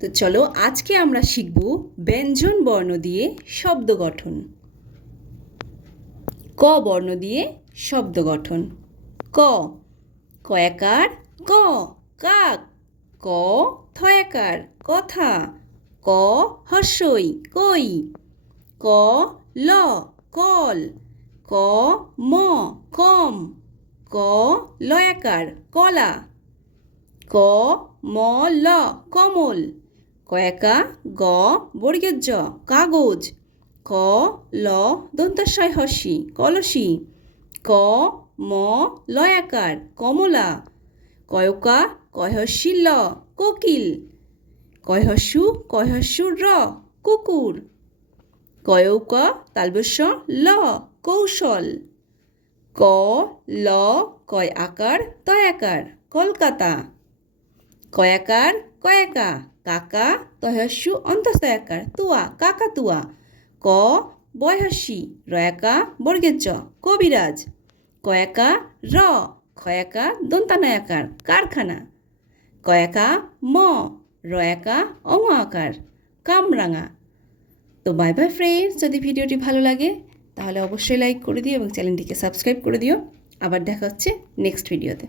তো চলো আজকে আমরা শিখব ব্যঞ্জন বর্ণ দিয়ে শব্দ গঠন। ক বর্ণ দিয়ে শব্দ গঠন। ক, কয়াকার, ক, কাক। ক, থয়াকার, কথা। ক, হর্ষই, কই। ক, ল, কল। ক, ম, কম। ক, লয়াকার, কলা। ক, ম, ল, কমল। কয়াকা, গ বর্গের জ কাগজ, ক, ল দন্তস্বয় হর্ষি কলসি, ক, ম, লয়াকার, কমলা, কয়কা, কয়হস্যি ল, কোকিল, কয়হস্যু কয়হস্যুর র, কুকুর, কয়ৌক, তালবস্য ল, কৌশল, ক, ল, কয় আকার, তয়াকার, কলকাতা। কয়াকার, কয়াকা, কাকা তয়স্যু অন্তস্তয়াকার তুয়া কাকাতুয়া ক বয়সী রয়াকা বর্গের চ কবিরাজ, কয়াকা, র খয়াকা দন্তানয়াকার, কারখানা, কয়াকা, ম, রয়াকা অম আকার কামরাঙা। তো বাই বাই ফ্রেন্ডস যদি ভিডিওটি ভালো লাগে, তাহলে অবশ্যই লাইক করে দিও এবং চ্যানেলটিকে সাবস্ক্রাইব করে দিও। আবার দেখা হচ্ছে নেক্সট ভিডিওতে